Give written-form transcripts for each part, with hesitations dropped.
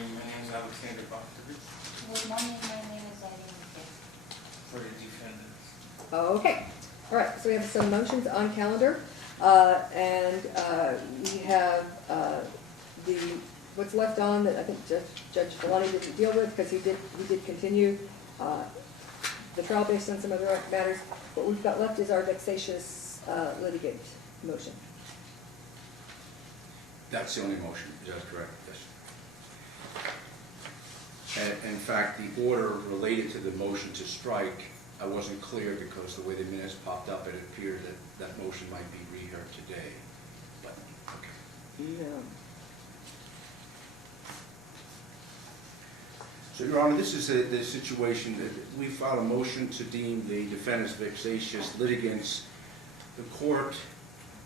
morning. My name is Alexander Bovtovich. Good morning, my name is Irene. For the defendants. Okay, all right, so we have some motions on calendar, and we have what's left on that I think Judge Filani didn't deal with, because he did continue the trial based on some other matters. What we've got left is our vexatious litigant motion. That's the only motion, is that correct? Yes. In fact, the order related to the motion to strike, I wasn't clear because the way the minutes popped up, it appeared that that motion might be reheard today. But, okay. Yeah. So, Your Honor, this is the situation that we filed a motion to deem the defendants vexatious litigants. The court,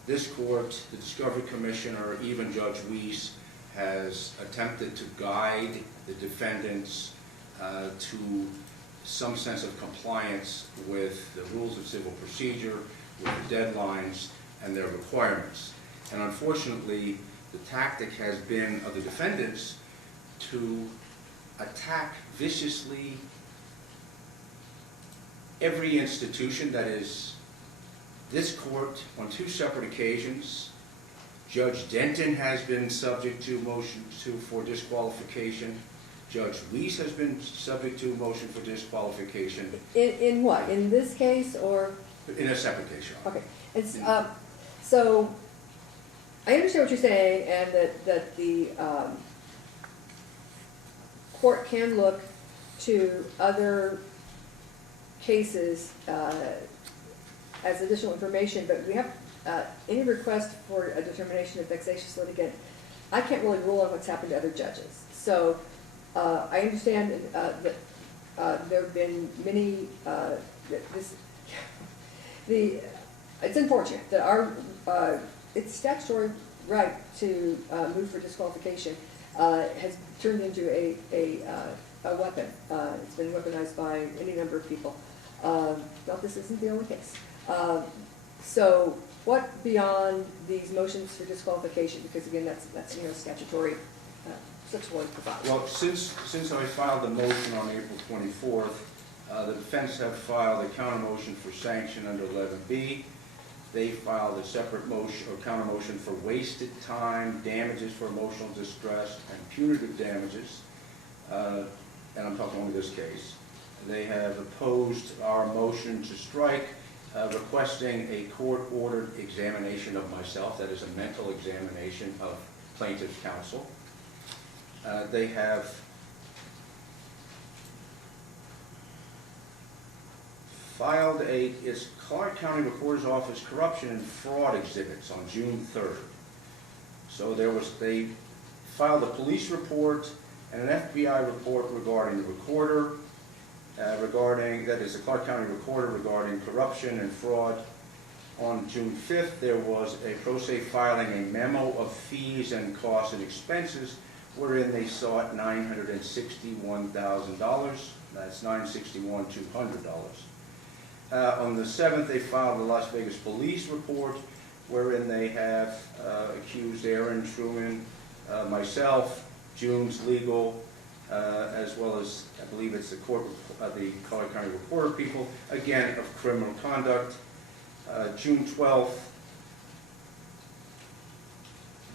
this court, the Discovery Commission, or even Judge Weiss has attempted to guide the defendants to some sense of compliance with the rules of civil procedure, with the deadlines and their requirements. And unfortunately, the tactic has been of the defendants to attack viciously every institution, that is, this court on 2 separate occasions. Judge Denton has been subject to motion for disqualification. Judge Weiss has been subject to a motion for disqualification. In what? In this case, or? In a separate case, Your Honor. Okay. It's, so I understand what you're saying, and that the court can look to other cases as additional information, but we have any request for a determination of vexatious litigant. I can't really rule on what's happened to other judges. So I understand that there have been many. It's unfortunate that it's statutory right to move for disqualification has turned into a weapon. It's been weaponized by any number of people. Well, this isn't the only case. So what beyond these motions for disqualification? Because again, that's statutory. Well, since I filed the motion on April 24th, the defense have filed a counter motion for sanction under 11B. They filed a separate motion or counter motion for wasted time, damages for emotional distress, and punitive damages. And I'm talking only this case. They have opposed our motion to strike, requesting a court-ordered examination of myself, that is a mental examination of plaintiff's counsel. They have filed it's Clark County Recorder's Office corruption and fraud exhibits on June 3rd. So they filed a police report and an FBI report regarding the recorder, that is the Clark County Recorder, regarding corruption and fraud. On June 5th, there was a pro se filing a memo of fees and costs and expenses, wherein they sought $961,000. That's $961,200. On the 7th, they filed the Las Vegas police report, wherein they have accused Aaron, Truman, myself, June's Legal, as well as, I believe it's the Clark County Recorder people, again, of criminal conduct. June 12th,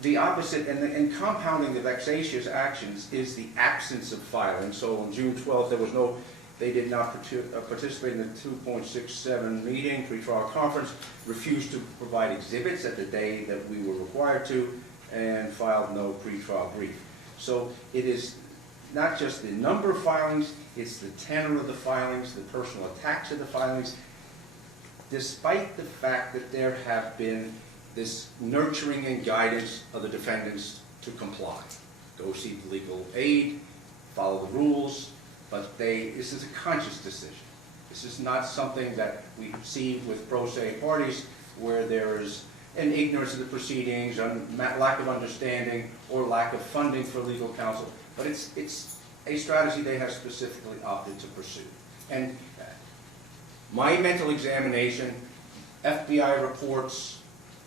the opposite, and compounding the vexatious actions is the absence of filing. So on June 12th, they did not participate in the 2.67 meeting, pre-trial conference, refused to provide exhibits at the day that we were required to, and filed no pre-trial brief. So it is not just the number of filings, it's the tenor of the filings, the personal attacks of the filings, despite the fact that there have been this nurturing and guidance of the defendants to comply. Go seek legal aid, follow the rules, but this is a conscious decision. This is not something that we see with pro se parties where there is an ignorance of the proceedings, lack of understanding, or lack of funding for legal counsel. But it's a strategy they have specifically opted to pursue. And my mental examination, FBI reports,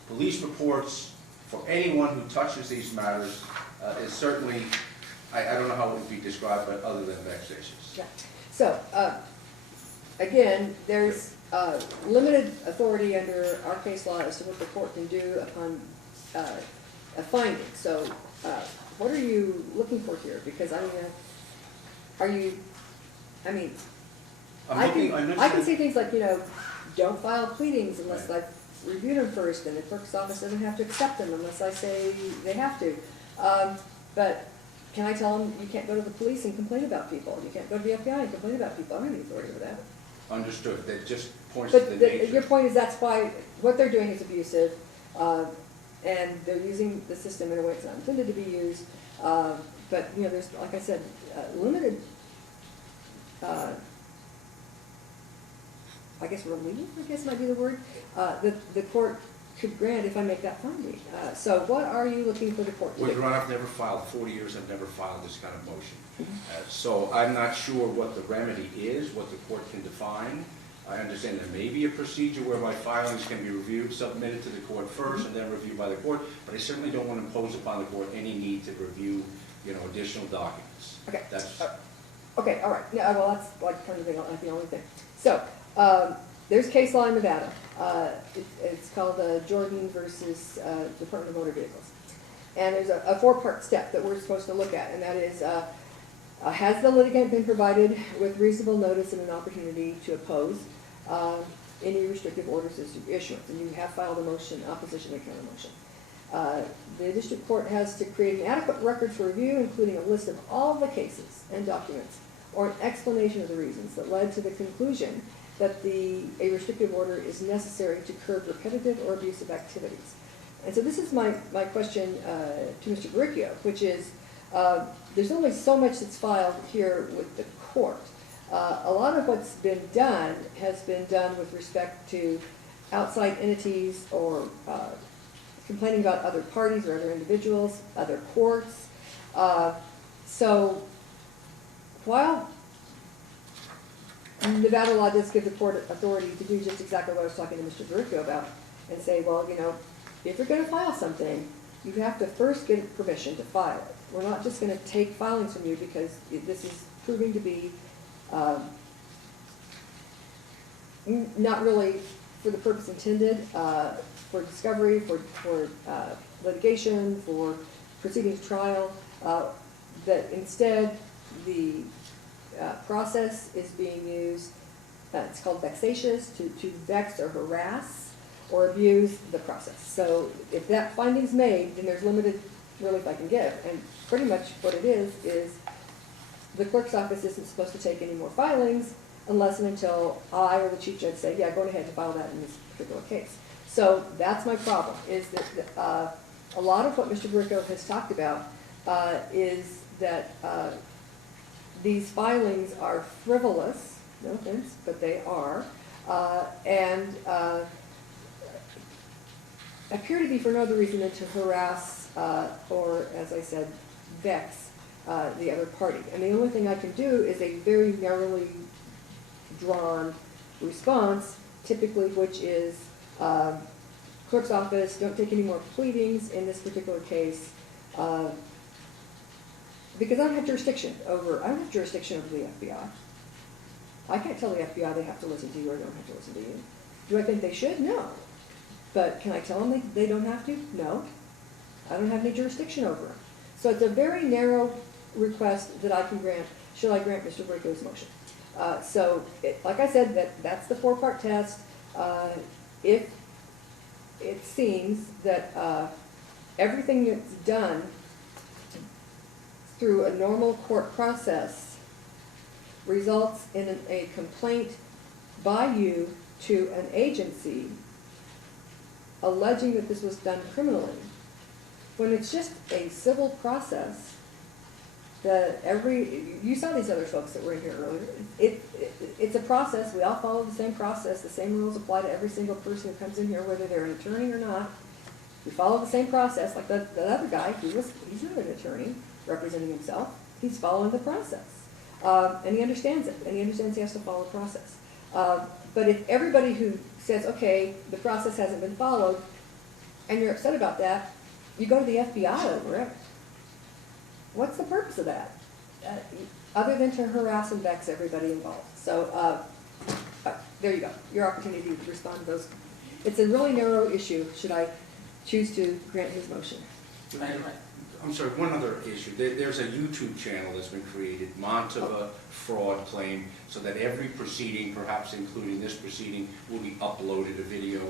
police reports, for anyone who touches these matters is certainly I don't know how it would be described, but other than vexatious. Yeah. So, again, there's limited authority under our case law as to what the court can do upon a finding. So, what are you looking for here? Because, I mean, are you, I mean, I can say things like, you know, don't file pleadings unless I've reviewed them first, and the clerk's office doesn't have to accept them unless I say they have to. But can I tell them you can't go to the police and complain about people? You can't go to the FBI and complain about people? I don't have any authority over that. Understood. That just points to the But nature. your point is that's why what they're doing is abusive, and they're using the system in a way it's not intended to be used. But, you know, there's, like I said, limited, I guess relief, I guess might be the word, that the court could grant if I make that finding. So what are you looking for the court to Well, do? Your Honor, I've never filed, 40 years I've never filed this kind of motion. So I'm not sure what the remedy is, what the court can define. I understand there may be a procedure whereby filings can be reviewed, submitted to the court first, and then reviewed by the court, but I certainly don't want to impose upon the court any need to review, you know, additional documents. Okay. That's, Okay, all right. Yeah, well, that's like kind of the only thing. So, there's case law in Nevada. It's called Jordan versus Department of Motor Vehicles. And there's a four-part step that we're supposed to look at, and that is, has the litigant been provided with reasonable notice and an opportunity to oppose any restrictive orders issuance? And you have filed a motion, opposition or counter motion. The district court has to create an adequate record for review, including a list of all the cases and documents, or an explanation of the reasons that led to the conclusion that a restrictive order is necessary to curb repetitive or abusive activities. And so this is my question to Mr. Varricchio, which is, there's only so much that's filed here with the court. A lot of what's been done has been done with respect to outside entities or complaining about other parties or other individuals, other courts. So while Nevada law does give the court authority to do just exactly what I was talking to Mr. Varricchio about, and say, well, you know, if you're going to file something, you have to first get permission to file it. We're not just going to take filings from you because this is proving to be not really for the purpose intended, for discovery, for litigation, for proceeding to trial, that instead the process is being used, it's called vexatious, to vex or harass or abuse the process. So if that finding's made, then there's limited relief I can give. And pretty much what it is the clerk's office isn't supposed to take any more filings unless and until I or the chief judge say, yeah, go ahead and file that in this particular case. So that's my problem, is that a lot of what Mr. Varricchio has talked about is that these filings are frivolous, no offense, but they are, and appear to be for no other reason than to harass or, as I said, vex the other party. And the only thing I can do is a very narrowly drawn response, typically, which is clerk's office, don't take any more pleadings in this particular case, because I don't have jurisdiction over the FBI. I can't tell the FBI they have to listen to you or don't have to listen to you. Do I think they should? No. But can I tell them they don't have to? No. I don't have any jurisdiction over them. So it's a very narrow request that I can grant, should I grant Mr. Varricchio's motion. Like I said, that's the four-part test. If it seems that everything that's done through a normal court process results in a complaint by you to an agency alleging that this was done criminally, when it's just a civil process, you saw these other folks that were in here earlier. It's a process. We all follow the same process. The same rules apply to every single person who comes in here, whether they're an attorney or not. We follow the same process. Like the other guy, he's not an attorney representing himself. He's following the process. And he understands it. And he understands he has to follow the process. But if everybody who says, okay, the process hasn't been followed, and you're upset about that, you go to the FBI over it. what's the purpose of that? Other than to harass and vex everybody involved. So, there you go, your opportunity to respond to those. It's a really narrow issue, should I choose to grant his motion. I'm sorry, one other issue. There's a YouTube channel that's been created, Montova Fraud Claim, so that every proceeding, perhaps including this proceeding, will be uploaded, a video,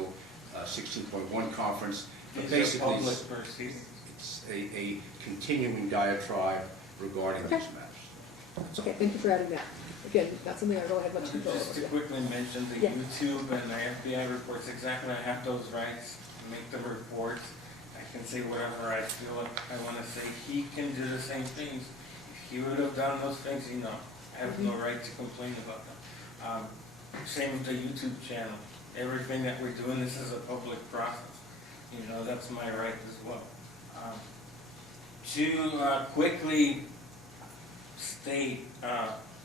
16.1 conference. But It's a basically, public proceeding. it's a continuing diatribe regarding these matters. Okay, thank you for adding that. Again, not something I really have much control Just to over. quickly mention, the Yeah. YouTube and the FBI reports, exactly, I have those rights to make the reports. I can say whatever I feel I want to say. He can do the same things. If he would have done those things, I have no right to complain about them. Same with the YouTube channel. Everything that we're doing, this is a public process. That's my right as well. To quickly state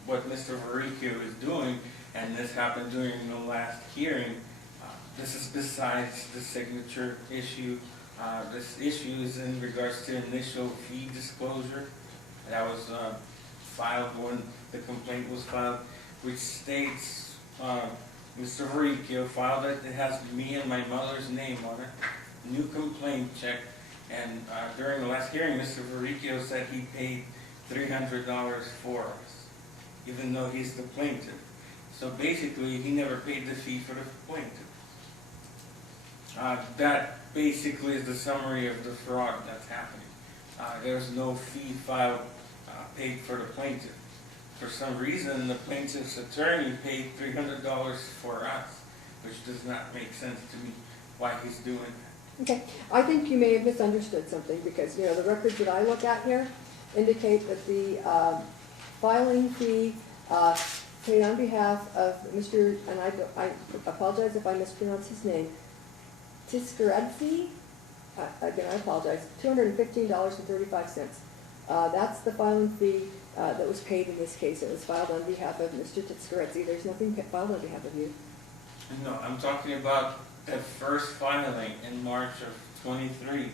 what Mr. Varricchio is doing, and this happened during the last hearing, this is besides the signature issue. This issue is in regards to initial fee disclosure that was filed when the complaint was filed, which states Mr. Varricchio filed it. It has me and my mother's name on it. New complaint check. And during the last hearing, Mr. Varricchio said he paid $300 for us, even though he's the plaintiff. So basically, he never paid the fee for the plaintiff. That basically is the summary of the fraud that's happening. There's no fee filed paid for the plaintiff. For some reason, the plaintiff's attorney paid $300 for us, which does not make sense to me why he's doing that. Okay, I think you may have misunderstood something because, the records that I look at here indicate that the filing fee paid on behalf of Mr., and I apologize if I mispronounce his name, Tiscaredzi, again, I apologize, $215.35. That's the filing fee that was paid in this case. It was filed on behalf of Mr. Tiscaredzi. There's nothing filed on behalf of you. No, I'm talking about the first filing in March of 23.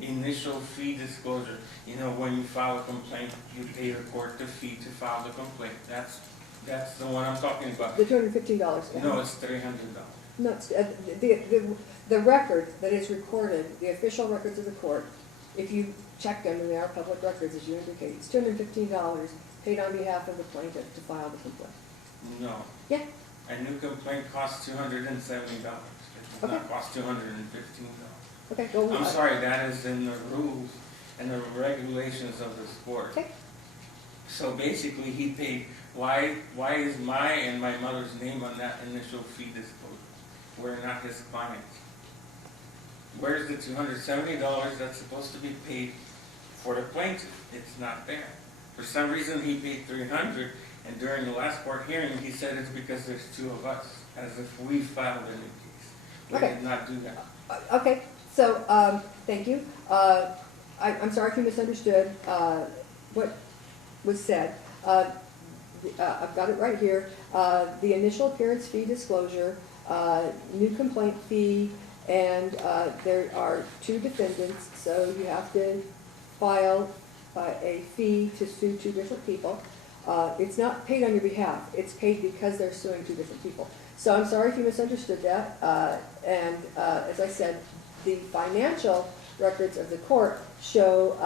Initial fee disclosure. When you file a complaint, you pay the court the fee to file the complaint. That's the one I'm talking about. The $215. No, it's $300. No, it's, the record that is recorded, the official records of the court, if you check them, and they are public records, as you indicate, it's $215 paid on behalf of the plaintiff to file the complaint. No. Yeah. A new complaint costs $270. It does not cost $215. Okay, go I'm sorry, that is in the rules and the regulations of this court. Okay. So basically, he paid. Why is my and my mother's name on that initial fee disclosure? We're not his clients. Where's the $270 that's supposed to be paid for the plaintiff? It's not there. For some reason, he paid $300, and during the last court hearing, he said it's because there's two of us, as if we filed a new case. We did not do that. Okay, so, thank you. I'm sorry if you misunderstood what was said. I've got it right here. The initial appearance fee disclosure, new complaint fee, and there are two defendants, so you have to file a fee to sue two different people. It's not paid on your behalf. It's paid because they're suing two different people. So I'm sorry if you misunderstood that. As I said, the financial records of the court show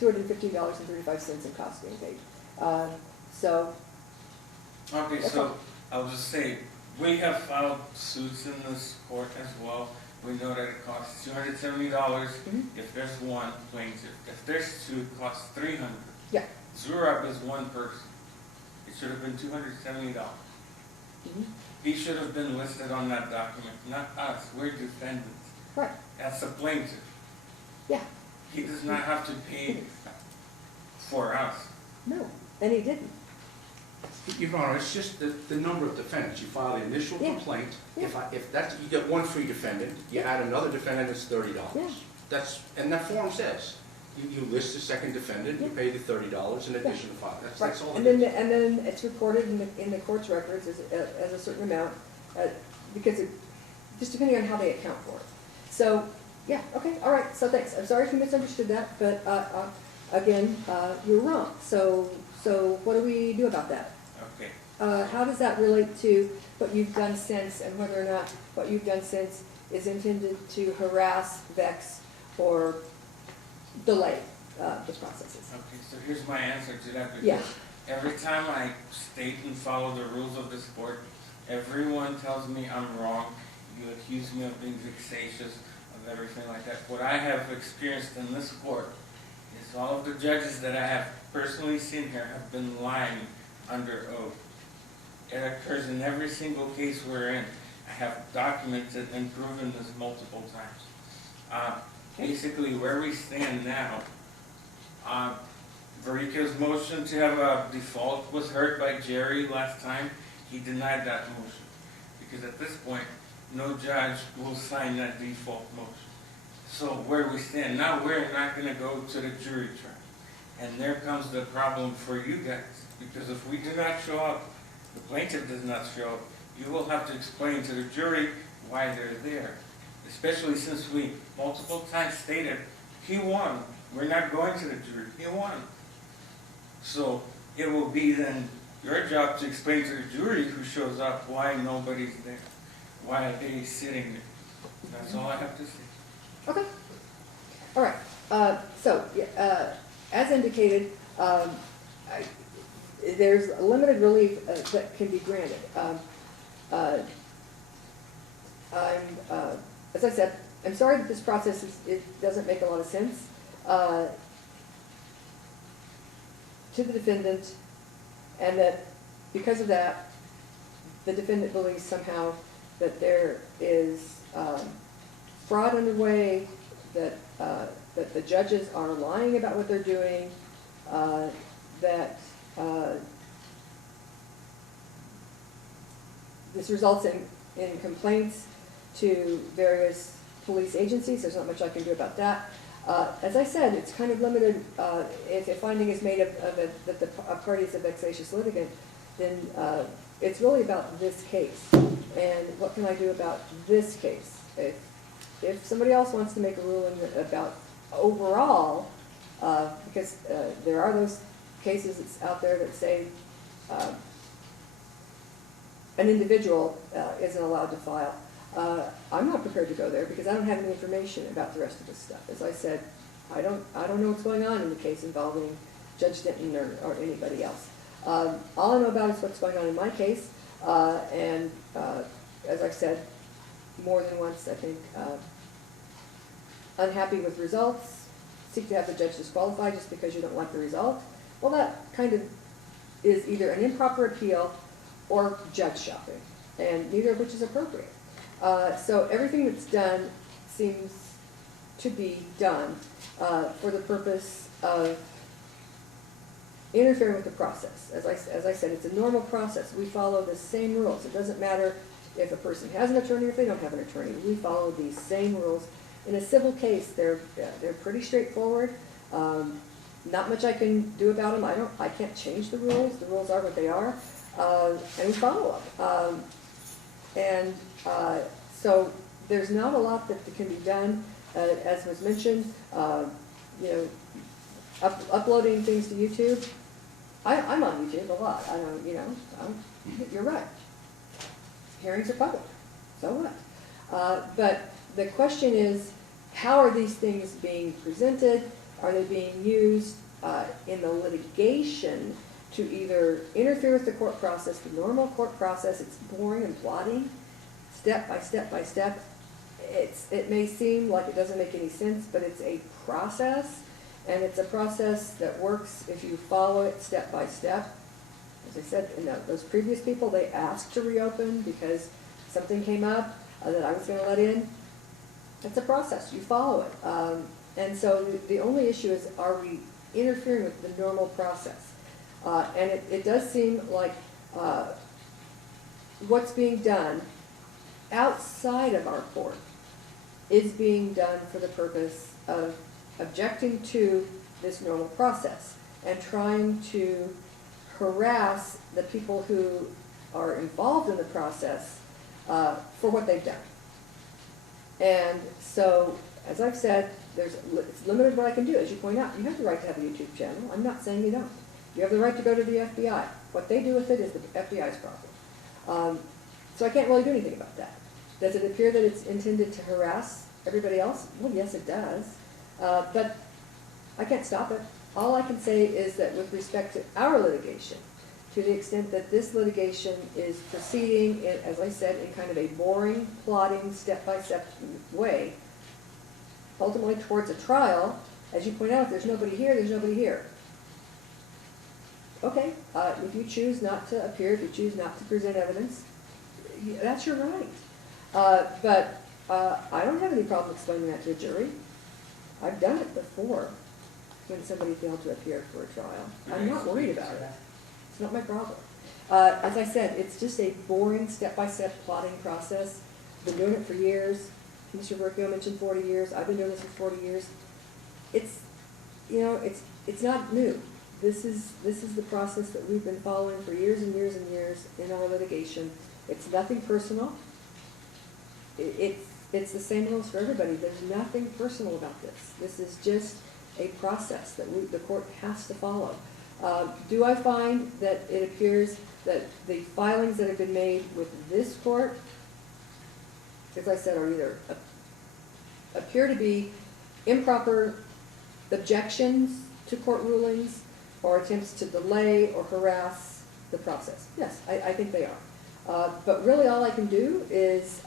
$215.35 in costs being paid. Okay, so I'll just say, we have filed suits in this court as well. We know that it costs $270 if there's one plaintiff. If there's two, it costs $300. Yeah. Zurab is one person. It should have been $270. He should have been listed on that document, not us. We're defendants. Right. That's the plaintiff. Yeah. He does not have to pay for us. No, and he didn't. Your Honor, it's just the number of defendants. You file the initial complaint. Yeah. If that's, you get one free defendant, you add another defendant, it's $30. Yeah. And that form says, you list the second defendant, you pay the $30 in addition to five. That's all. And then it's recorded in the court's records as a certain amount, because just depending on how they account for it. So, yeah, okay, all right, so thanks. I'm sorry if you misunderstood that, but again, you're wrong. So what do we do about that? Okay. How does that relate to what you've done since, and whether or not what you've done since is intended to harass, vex, or delay the processes? Okay, so here's my answer to that. Because Yeah. every time I state and follow the rules of this court, everyone tells me I'm wrong. You accuse me of being vexatious, of everything like that. What I have experienced in this court is all of the judges that I have personally seen here have been lying under oath. It occurs in every single case we're in. I have documented and proven this multiple times. Basically, where we stand now, Varricchio's motion to have a default was heard by Jerry last time. He denied that motion, because at this point, no judge will sign that default motion. So where we stand now, we're not going to go to the jury trial. And there comes the problem for you guys, because if we do not show up, the plaintiff does not show up, you will have to explain to the jury why they're there. Especially since we multiple times stated, he won. We're not going to the jury. He won. So it will be then your job to explain to the jury who shows up why nobody's there. Why are they sitting there? That's all I have to say. Okay. All right. As indicated, there's limited relief that can be granted. As I said, I'm sorry that this process it doesn't make a lot of sense to the defendant, and that because of that, the defendant believes somehow that there is fraud underway, that the judges are lying about what they're doing, that this results in complaints to various police agencies. There's not much I can do about that. As I said, it's kind of limited. If a finding is made that the party is a vexatious litigant, then it's really about this case. And what can I do about this case? If somebody else wants to make a ruling about overall, because there are those cases out there that say an individual isn't allowed to file. I'm not prepared to go there because I don't have any information about the rest of this stuff. As I said, I don't know what's going on in the case involving Judge Denton or anybody else. All I know about is what's going on in my case, and as I've said more than once, I think unhappy with results, seek to have the judge disqualified just because you don't like the result. Well, that kind of is either an improper appeal or judge shopping, and neither of which is appropriate. So everything that's done seems to be done for the purpose of interfering with the process. As I said, it's a normal process. We follow the same rules. It doesn't matter if a person has an attorney or if they don't have an attorney. We follow these same rules. In a civil case, they're pretty straightforward. Not much I can do about them. I can't change the rules. The rules are what they are, and we follow them. So there's not a lot that can be done, as was mentioned. Uploading things to YouTube. I'm on YouTube a lot. I don't, you're right. Hearings are public. So what? But the question is, how are these things being presented? Are they being used in the litigation to either interfere with the court process, the normal court process? It's boring and plodding, step by step by step. It may seem like it doesn't make any sense, but it's a process, and it's a process that works if you follow it step by step. As I said, those previous people, they asked to reopen because something came up that I was going to let in. It's a process. You follow it. And so the only issue is, are we interfering with the normal process? And it does seem like what's being done outside of our court is being done for the purpose of objecting to this normal process and trying to harass the people who are involved in the process for what they've done. And so, as I've said, it's limited what I can do, as you point out. You have the right to have a YouTube channel. I'm not saying you don't. You have the right to go to the FBI. What they do with it is the FBI's problem. So I can't really do anything about that. Does it appear that it's intended to harass everybody else? Well, yes, it does. But I can't stop it. All I can say is that with respect to our litigation, to the extent that this litigation is proceeding, as I said, in kind of a boring, plodding, step-by-step way, ultimately towards a trial, as you point out, if there's nobody here, there's nobody here. Okay, if you choose not to appear, if you choose not to present evidence, that's your right. But I don't have any problem explaining that to a jury. I've done it before when somebody failed to appear for a trial. I'm not worried about it. It's not my problem. As I said, it's just a boring step-by-step plotting process. Been doing it for years. Mr. Varricchio mentioned 40 years. I've been doing this for 40 years. It's, you know, it's not new. This is the process that we've been following for years and years and years in our litigation. It's nothing personal. It's the same rules for everybody. There's nothing personal about this. This is just a process that the court has to follow. Do I find that it appears that the filings that have been made with this court, as I said, are either appear to be improper objections to court rulings or attempts to delay or harass the process? Yes, I think they are. But really all I can do is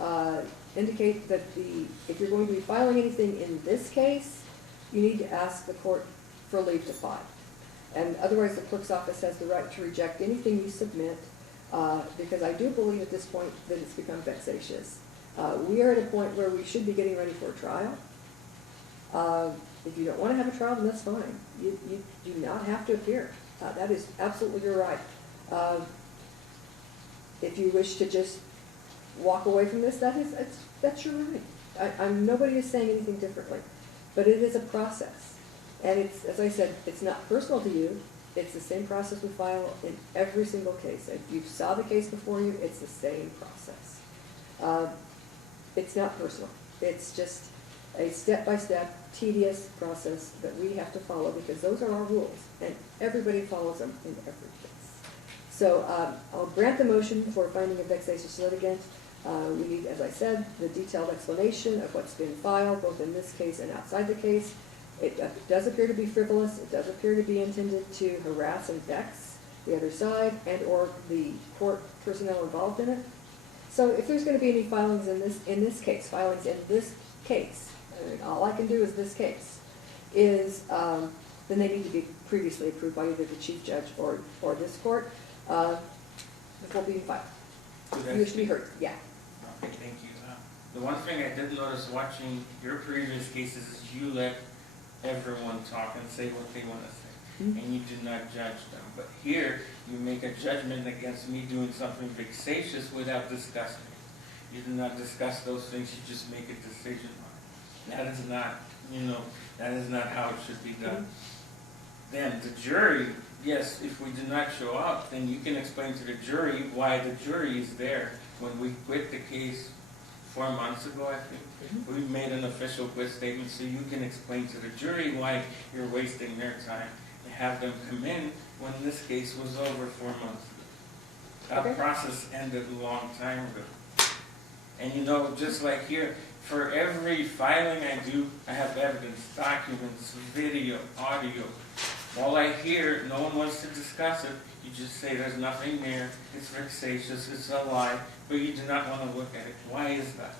indicate that if you're going to be filing anything in this case, you need to ask the court for leave to file. And otherwise the clerk's office has the right to reject anything you submit, because I do believe at this point that it's become vexatious. We are at a point where we should be getting ready for a trial. If you don't want to have a trial, then that's fine. You do not have to appear. That is absolutely your right. If you wish to just walk away from this, that's your right. Nobody is saying anything differently. But it is a process. And it's, as I said, it's not personal to you. It's the same process we file in every single case. If you saw the case before you, it's the same process. It's not personal. It's just a step-by-step, tedious process that we have to follow because those are our rules, and everybody follows them in every case. So I'll grant the motion for finding a vexatious litigant. We need, as I said, the detailed explanation of what's been filed, both in this case and outside the case. It does appear to be frivolous. It does appear to be intended to harass and vex the other side and or the court personnel involved in it. So if there's going to be any filings in this case, all I can do is this case, is then they need to be previously approved by either the chief judge or this court before being filed. You should be heard, yeah. Okay, thank you. The one thing I did notice watching your previous cases is you let everyone talk and say what they want to say, and you do not judge them. But here, you make a judgment against me doing something vexatious without discussing it. You do not discuss those things, you just make a decision on it. That is not, that is not how it should be done. Then the jury, yes, if we do not show up, then you can explain to the jury why the jury is there. When we quit the case 4 months ago, I think, we made an official quit statement, so you can explain to the jury why you're wasting their time and have them come in when this case was over 4 months ago. That process ended a long time ago. And just like here, for every filing I do, I have evidence, documents, video, audio. All I hear, no one wants to discuss it. You just say there's nothing there, it's vexatious, it's a lie, but you do not want to look at it. Why is that?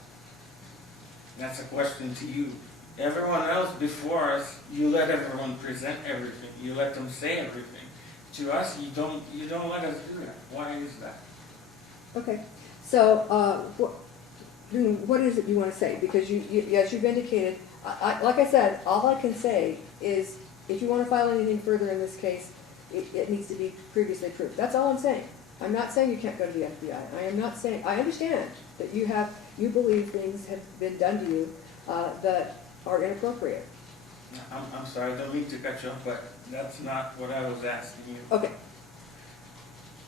That's a question to you. Everyone else before us, you let everyone present everything. You let them say everything. To us, you don't let us do that. Why is that? Okay. So what is it you want to say? Because as you've indicated, like I said, all I can say is if you want to file anything further in this case, it needs to be previously approved. That's all I'm saying. I'm not saying you can't go to the FBI. I am not saying, I understand that you believe things have been done to you that are inappropriate. I'm sorry, I don't mean to cut you off, but that's not what I was asking you. Okay.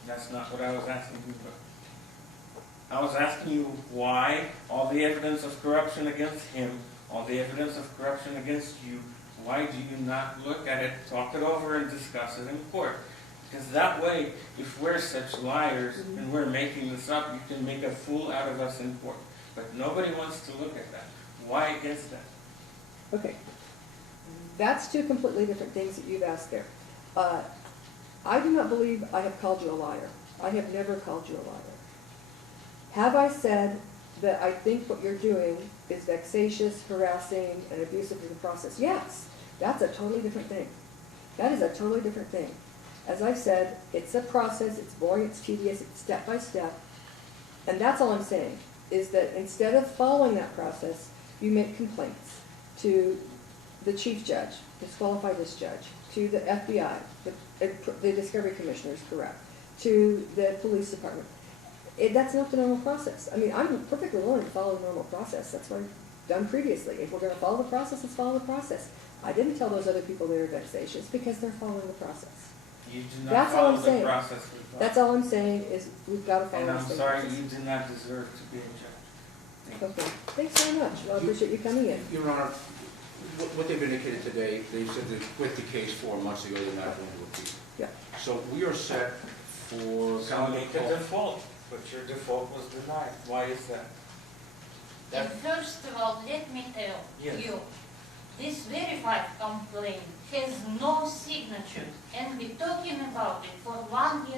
That's not what I was asking you. But I was asking you why all the evidence of corruption against him, all the evidence of corruption against you, why do you not look at it, talk it over, and discuss it in court? Because that way, if we're such liars and we're making this up, you can make a fool out of us in court. But nobody wants to look at that. Why is that? Okay. That's two completely different things that you've asked there. I do not believe I have called you a liar. I have never called you a liar. Have I said that I think what you're doing is vexatious, harassing, and abusive in the process? Yes. That's a totally different thing. That is a totally different thing. As I've said, it's a process, it's boring, it's tedious, it's step by step. And that's all I'm saying, is that instead of following that process, you make complaints to the chief judge, disqualify this judge, to the FBI, the discovery commissioner is correct, to the police department. That's not the normal process. I mean, I'm perfectly willing to follow the normal process. That's what I've done previously. If we're going to follow the process, let's follow the process. I didn't tell those other people they were vexatious because they're following the process. You do not That's all follow I'm the saying. process with us. That's all I'm saying is we've got to follow And the I'm same sorry, process. you do not deserve to be a judge. Thank you. Okay, thanks very much. Well, I appreciate you coming in. Your Honor, what they've indicated today, they said they quit the case 4 months ago, they're not going to appeal. Yeah. So we are set for So calendar make a call. default, but your default was denied. Why is that? And first of all, let me tell Yes. you, this verified complaint has no signature, and we're talking about it for 1.5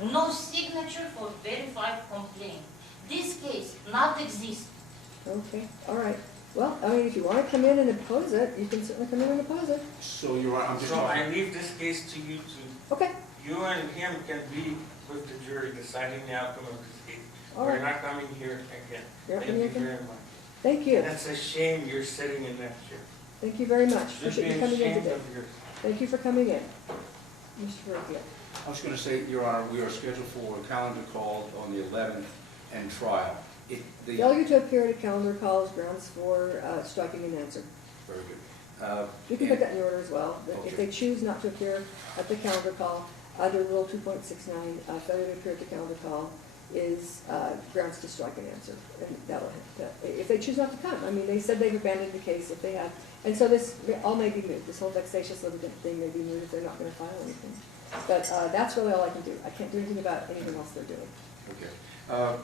years. No signature for verified complaint. This case not exist. Okay, all right. Well, I mean, if you want to come in and oppose it, you can certainly come in and oppose it. So Your Honor, I'm just. So I leave this case to you two. Okay, You and him can be with the jury deciding the outcome of this case. all We're right. not coming here again. You're Thank coming you again? very much. Thank you. And it's a shame you're sitting in that chair. Thank you very much. You should Appreciate be you coming in ashamed today. of yourself. Thank you for coming in. Mr. Varricchio. I was going to say, Your Honor, we are scheduled for a calendar call on the 11th and trial. Failure to appear at a calendar call is grounds for striking an answer. Very good. You can put that in your order as well. That If Okay. they choose not to appear at the calendar call, under Rule 2.69, failure to appear at the calendar call is grounds to strike an answer. And that'll, if they choose not to come, I mean, they said they've abandoned the case if they have. And so this all may be moved. This whole vexatious litigant thing may be moved if they're not going to file anything. But that's really all I can do. I can't do anything about anything else they're doing. Okay.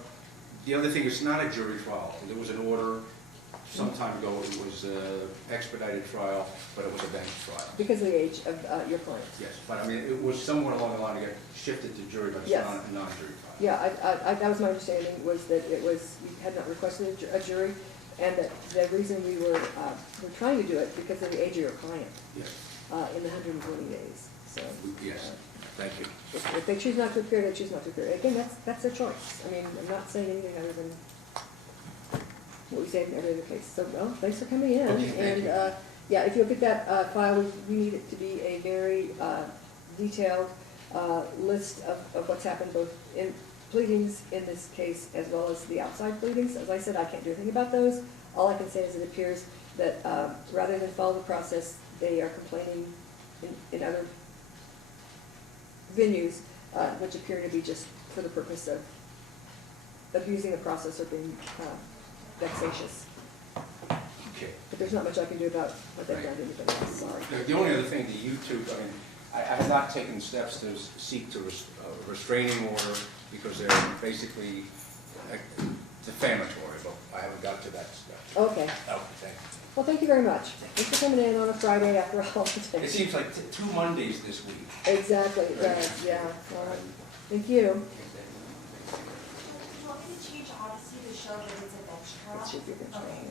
The other thing, it's not a jury trial. There was an order some time ago, it was expedited trial, but it was a bench trial. Because of the age of your client. Yes, but I mean, it was somewhere along the line to get shifted to jury, but it's Yes. not a non-jury trial. Yeah, that was my understanding, was that it was, you had not requested a jury, and that the reason we were trying to do it because of the age of your client Yes, in the 120 days. So yes, thank you. if they choose not to appear, they choose not to appear. Again, that's their choice. I mean, I'm not saying anything other than what we say in every other case. So, well, thanks for coming in. Okay, thank And, you. yeah, if you look at that file, we need it to be a very detailed list of what's happened, both in pleadings in this case as well as the outside pleadings. As I said, I can't do anything about those. All I can say is it appears that rather than follow the process, they are complaining in other venues, which appear to be just for the purpose of abusing the process or being vexatious. Okay. But there's not much I can do about what they've done to anybody else, sorry. The only other thing, the YouTube, I mean, I have not taken steps to seek to restraining order because they're basically defamatory, but I haven't got to that step. Okay, Okay, thank you. well, thank you very much. Thanks for coming in on a Friday after all. It seems like 2 Mondays this week. Exactly, it does, yeah. All right. Thank you. Do you want me to change Odyssey to show that it's a bench trial? It should be a good Okay. trial, yeah.